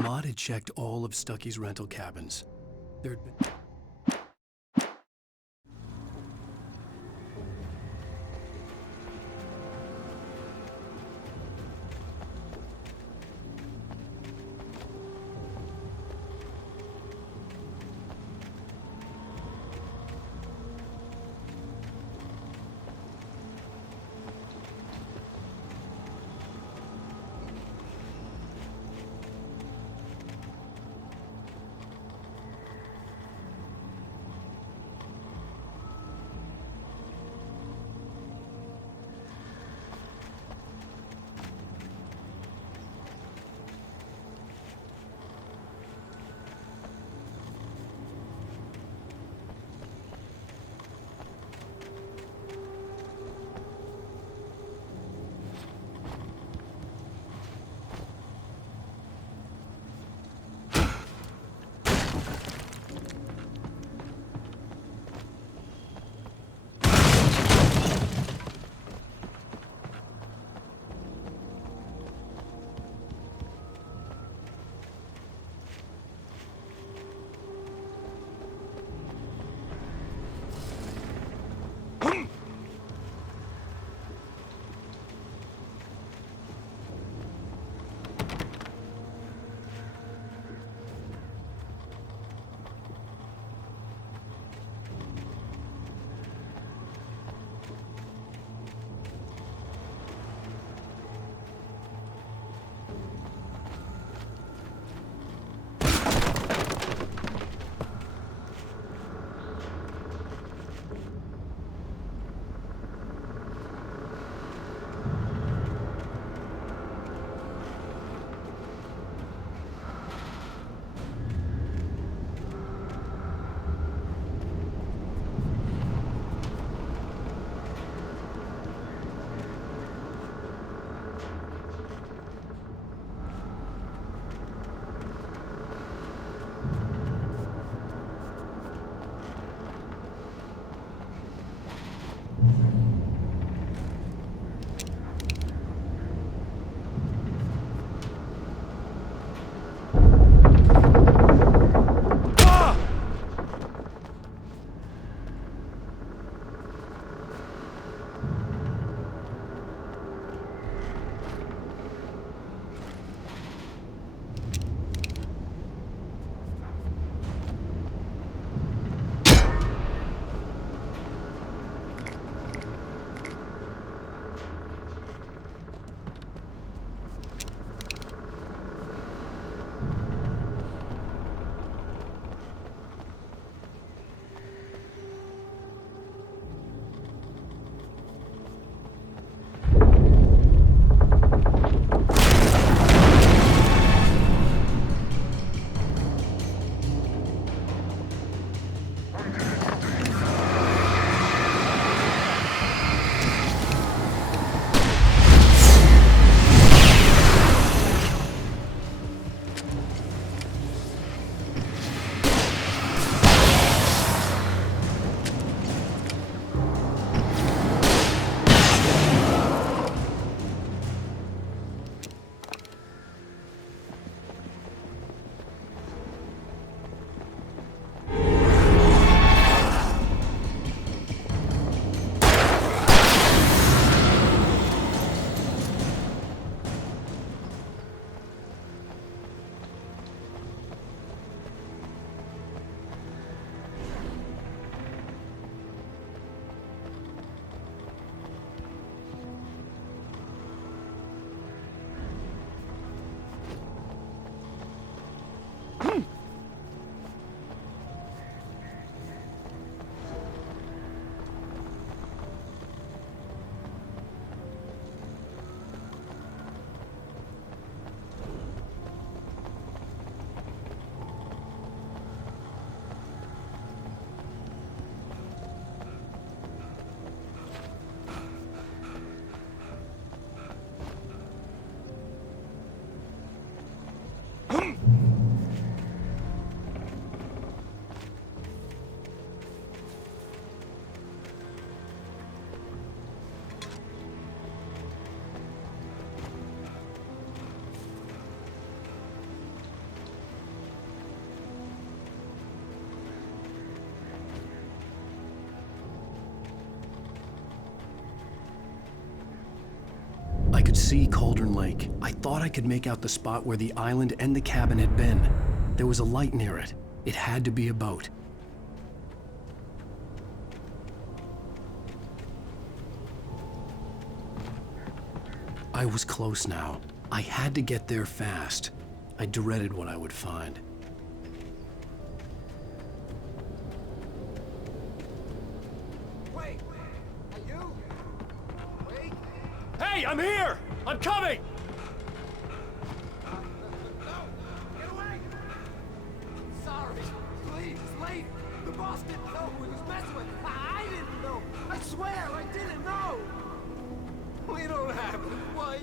Maud had checked all of Stucky's rental cabins. There'd been... I could see Cauldron Lake. I thought I could make out the spot where the island and the cabin had been. There was a light near it. It had to be a boat. I was close now. I had to get there fast. I dreaded what I would find. Wait! Are you? Wait! Hey, I'm here! I'm coming! No! Get away! Sorry. Please, it's late. The boss didn't know who he was messing with. I didn't know. I swear, I didn't know. We don't have a wife.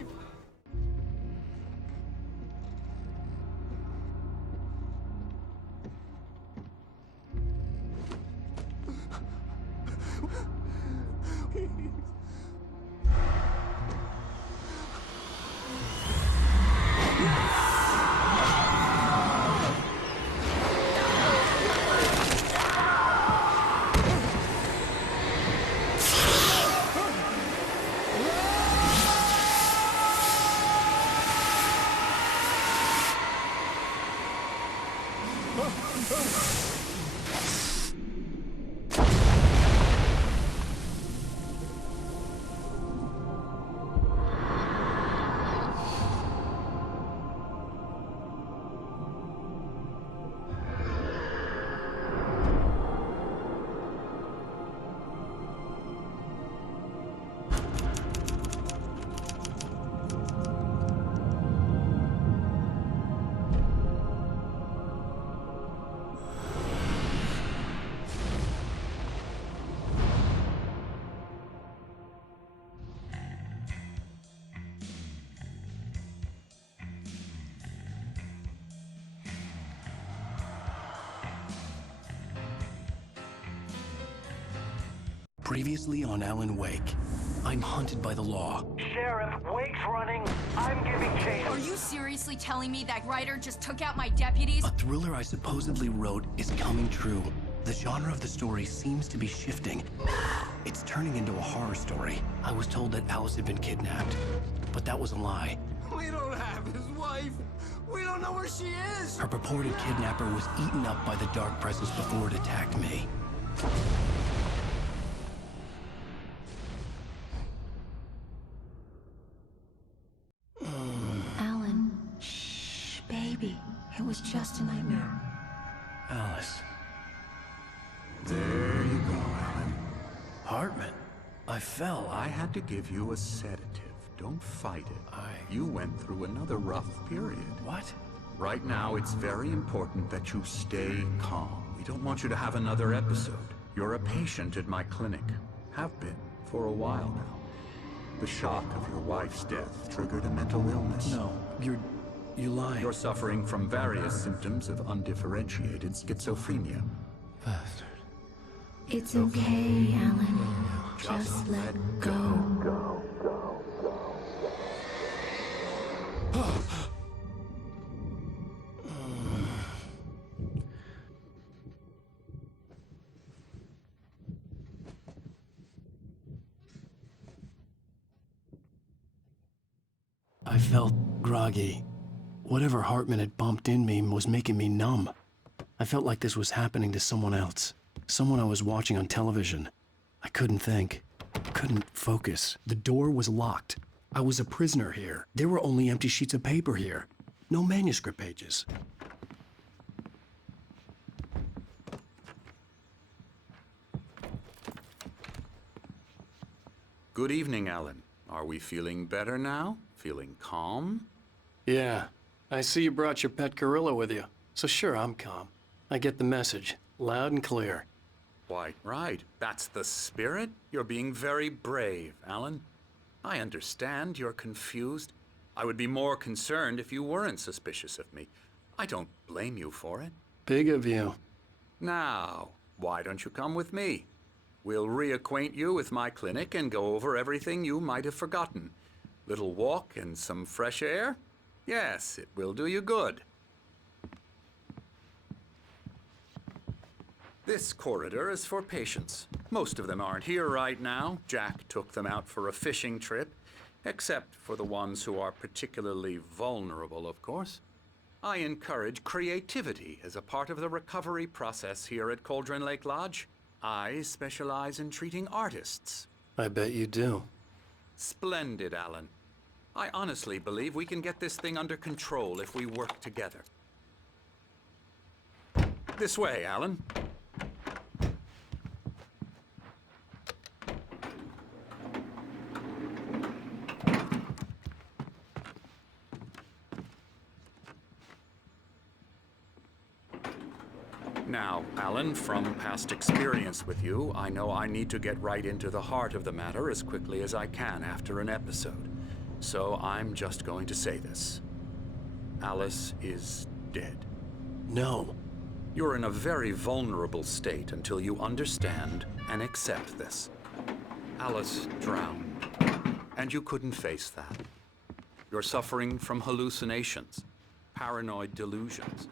Previously on Alan Wake, I'm hunted by the law. Sheriff, Wake's running. I'm giving chase. Are you seriously telling me that writer just took out my deputies? A thriller I supposedly wrote is coming true. The genre of the story seems to be shifting. It's turning into a horror story. I was told that Alice had been kidnapped, but that was a lie. We don't have his wife. We don't know where she is. Her purported kidnapper was eaten up by the dark presence before it attacked me. Alan, shh, baby. It was just a nightmare. Alice. There you go, Alan. Hartman. I fell. I had to give you a sedative. Don't fight it. You went through another rough period. What? Right now, it's very important that you stay calm. We don't want you to have another episode. You're a patient at my clinic. Have been for a while now. The shock of your wife's death triggered a mental illness. No, you lied. You're suffering from various symptoms of undifferentiated schizophrenia. Bastard. It's okay, Alan. Just let go. I felt groggy. Whatever Hartman had bumped in me was making me numb. I felt like this was happening to someone else. Someone I was watching on television. I couldn't think. Couldn't focus. The door was locked. I was a prisoner here. There were only empty sheets of paper here. No manuscript pages. Good evening, Alan. Are we feeling better now? Feeling calm? Yeah. I see you brought your pet gorilla with you. So sure, I'm calm. I get the message. Loud and clear. Quite right. That's the spirit. You're being very brave, Alan. I understand you're confused. I would be more concerned if you weren't suspicious of me. I don't blame you for it. Big of you. Now, why don't you come with me? We'll reacquaint you with my clinic and go over everything you might have forgotten. Little walk and some fresh air? Yes, it will do you good. This corridor is for patients. Most of them aren't here right now. Jack took them out for a fishing trip. Except for the ones who are particularly vulnerable, of course. I encourage creativity as a part of the recovery process here at Cauldron Lake Lodge. I specialize in treating artists. I bet you do. Splendid, Alan. I honestly believe we can get this thing under control if we work together. This way, Alan. Now, Alan, from past experience with you, I know I need to get right into the heart of the matter as quickly as I can after an episode. So I'm just going to say this. Alice is dead. No. You're in a very vulnerable state until you understand and accept this. Alice drowned, and you couldn't face that. You're suffering from hallucinations, paranoid delusions,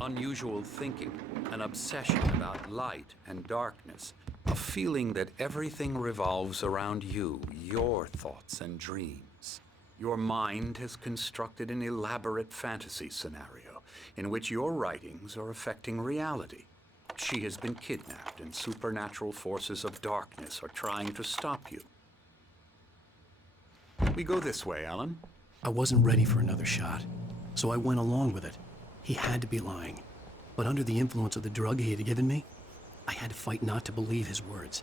unusual thinking, an obsession about light and darkness, a feeling that everything revolves around you, your thoughts and dreams. Your mind has constructed an elaborate fantasy scenario in which your writings are affecting reality. She has been kidnapped and supernatural forces of darkness are trying to stop you. We go this way, Alan. I wasn't ready for another shot, so I went along with it. He had to be lying. But under the influence of the drug he had given me, I had to fight not to believe his words.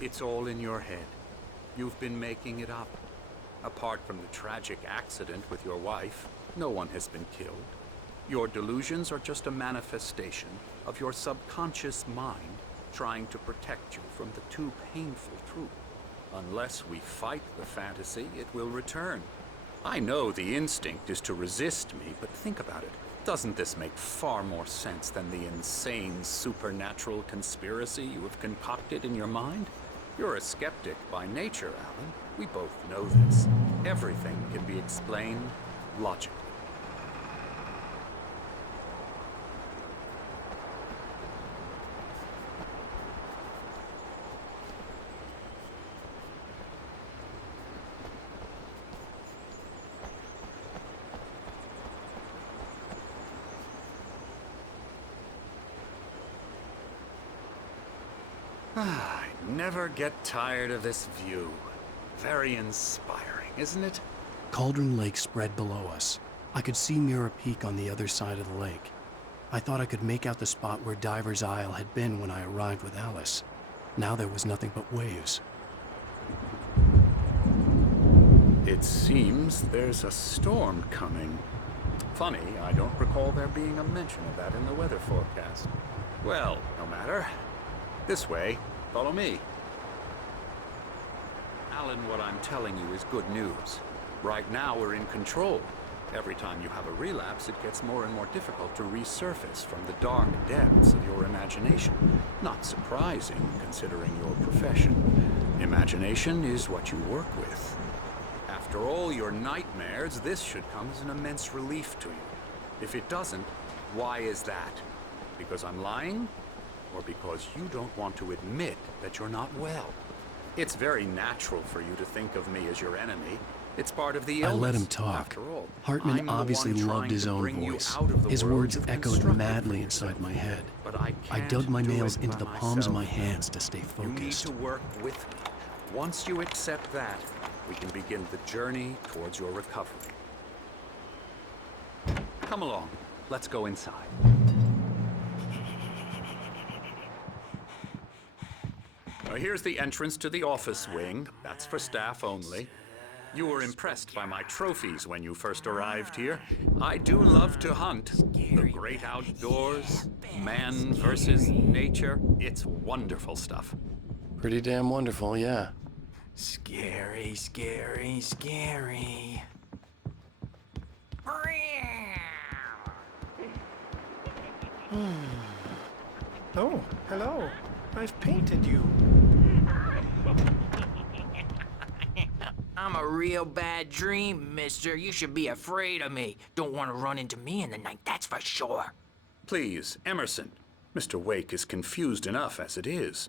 It's all in your head. You've been making it up. Apart from the tragic accident with your wife, no one has been killed. Your delusions are just a manifestation of your subconscious mind trying to protect you from the too painful truth. Unless we fight the fantasy, it will return. I know the instinct is to resist me, but think about it. Doesn't this make far more sense than the insane supernatural conspiracy you have concocted in your mind? You're a skeptic by nature, Alan. We both know this. Everything can be explained logically. I never get tired of this view. Very inspiring, isn't it? Cauldron Lake spread below us. I could see Mirror Peak on the other side of the lake. I thought I could make out the spot where Diver's Isle had been when I arrived with Alice. Now there was nothing but waves. It seems there's a storm coming. Funny, I don't recall there being a mention of that in the weather forecast. Well, no matter. This way. Follow me. Alan, what I'm telling you is good news. Right now, we're in control. Every time you have a relapse, it gets more and more difficult to resurface from the dark depths of your imagination. Not surprising, considering your profession. Imagination is what you work with. After all your nightmares, this should come as an immense relief to you. If it doesn't, why is that? Because I'm lying? Or because you don't want to admit that you're not well? It's very natural for you to think of me as your enemy. It's part of the illness. I let him talk. After all, Hartman I'm the obviously one loved trying his to own bring you voice. out of the His world words you've echoed constructed madly for inside yourself. my head. But I I can't dug my do nails it into by the palms of my myself. hands to stay You need focused. to work with me. Once you accept that, we can begin the journey towards your recovery. Come along. Let's go inside. Here's the entrance to the office wing. That's for staff only. You were impressed by my trophies when you first arrived here. I do love to hunt. The great outdoors, man versus nature. It's wonderful stuff. Pretty damn wonderful, yeah. Scary, scary, scary. Oh, hello. I've painted you. I'm a real bad dream, mister. You should be afraid of me. Don't want to run into me in the night, that's for sure. Please, Emerson. Mr. Wake is confused enough as it is.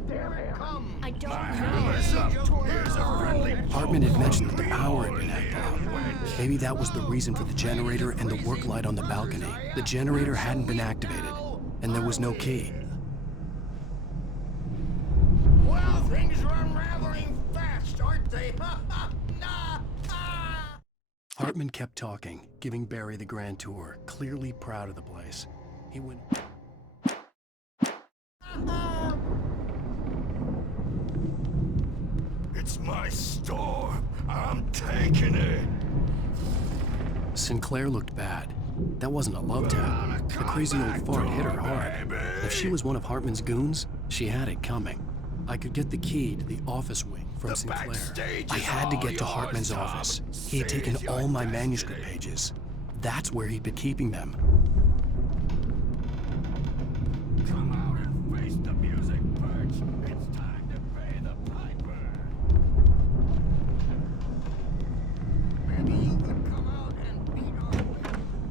I don't know. Here's a friendly Hartman had mentioned that the power had been acted out. Maybe that was the reason for the generator and the work light on the balcony. The generator hadn't been activated, and there was no key. Well, things are unraveling fast, aren't they? Hartman kept talking, giving Barry the grand tour, clearly proud of the place. He went... It's my store. I'm taking it. Sinclair looked bad. That wasn't a love tap. The crazy old fart hit her hard. If she was one of Hartman's goons, she had it coming. I could get the key to the office wing from Sinclair. I had to get to Hartman's office. He had taken all my manuscript pages. That's where he'd been keeping them. Come out and face the music, Birch. It's time to pay the piper. Maybe you could come out and beat our way.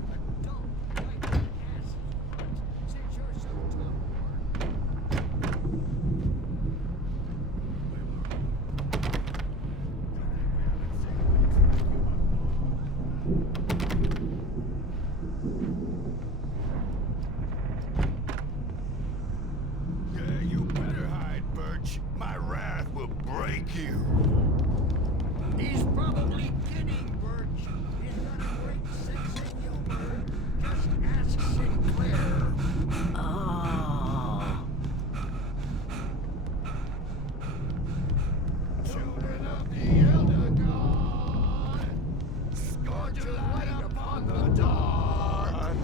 But don't like the asses, Birch, since you're so tough. Yeah, you better hide, Birch. My wrath will break you. He's probably kidding, Birch. He's got a great sense of humor. Just ask Sinclair. Children of the Elder God, scorch a light upon the dark.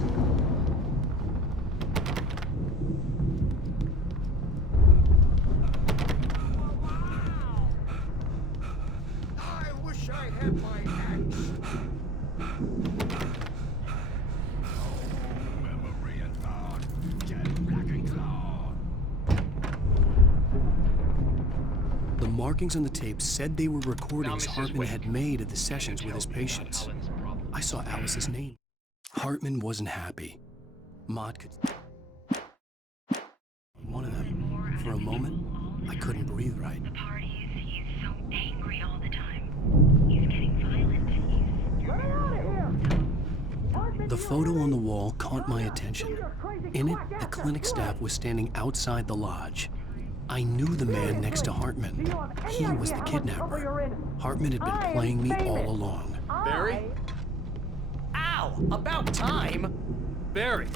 I wish I had my axe. Oh, memory and thought, get black and claw. The markings on the tape said they were recordings Hartman had made at the sessions with his patients. I saw Alice's name. Hartman wasn't happy. Maud could... One of them. For a moment, I couldn't breathe right. The parties, he's so angry all the time. He's getting violent. The photo on the wall caught my attention. In it, the clinic staff was standing outside the lodge. I knew the man next to Hartman. He was the kidnapper. Hartman had been playing me all along. Barry? Ow! About time! Barry!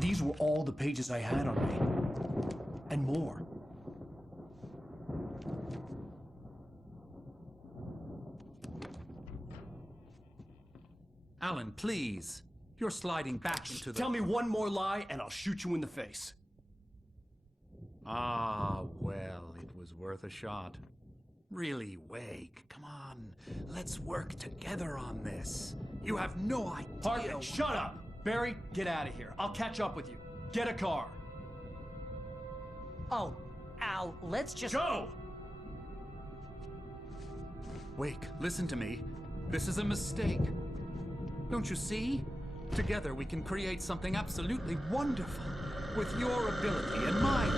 These were all the pages I had on me. And more. Alan, please. You're sliding back into the... Tell me one more lie and I'll shoot you in the face. Ah, well, it was worth a shot. Really, Wake, come on. Let's work together on this. You have no idea... Hartman, shut up! Barry, get out of here. I'll catch up with you. Get a car. Oh, Al, let's just... Go! Wake, listen to me. This is a mistake. Don't you see? Together we can create something absolutely wonderful. With your ability and mine.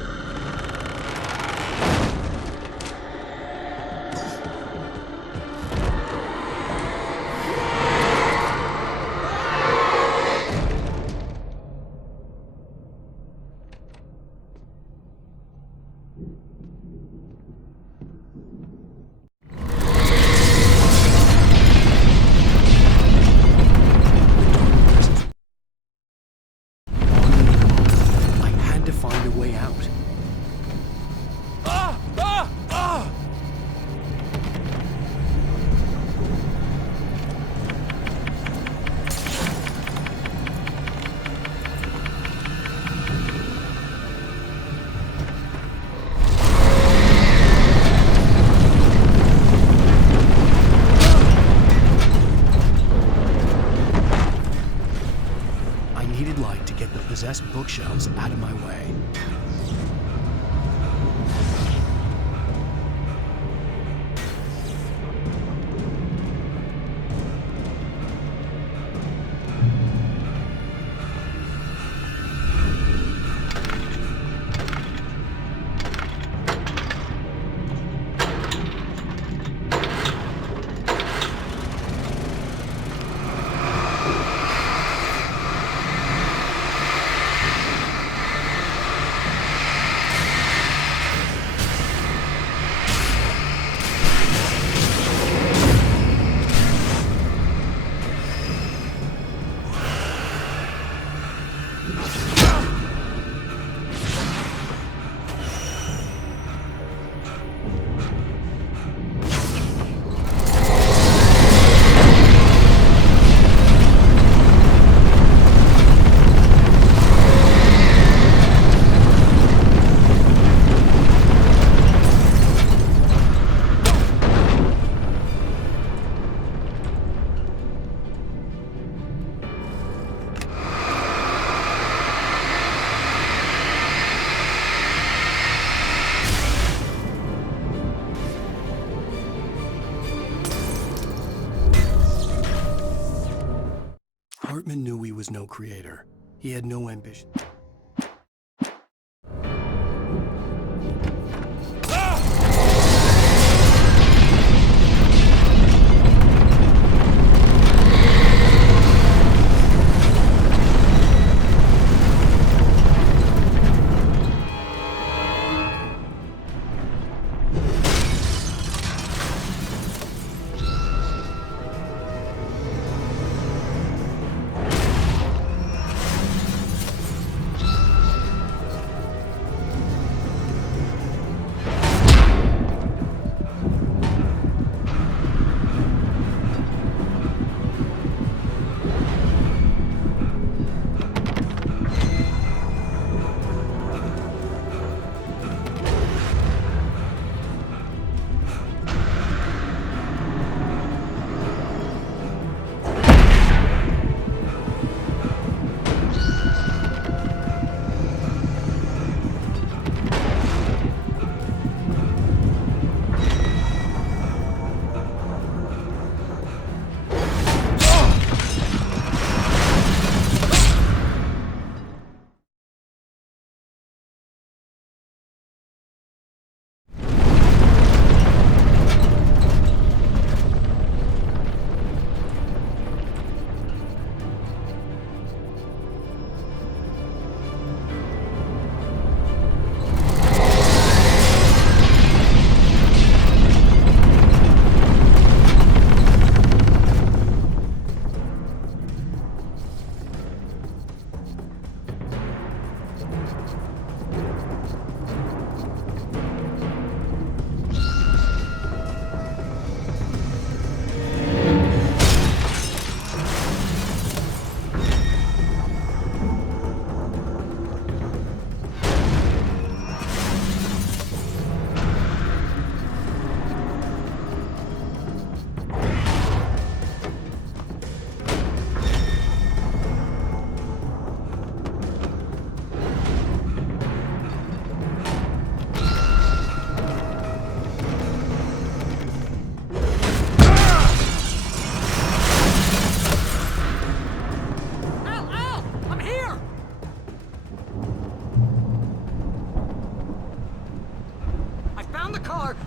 Possessed bookshelves out of my way. Hartman knew he was no creator. He had no ambition.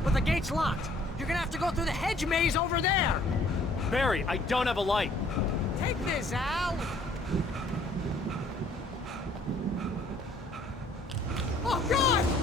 but the gate's locked. You're gonna have to go through the hedge maze over there. Barry, I don't have a light. Take this, Al. Oh, God!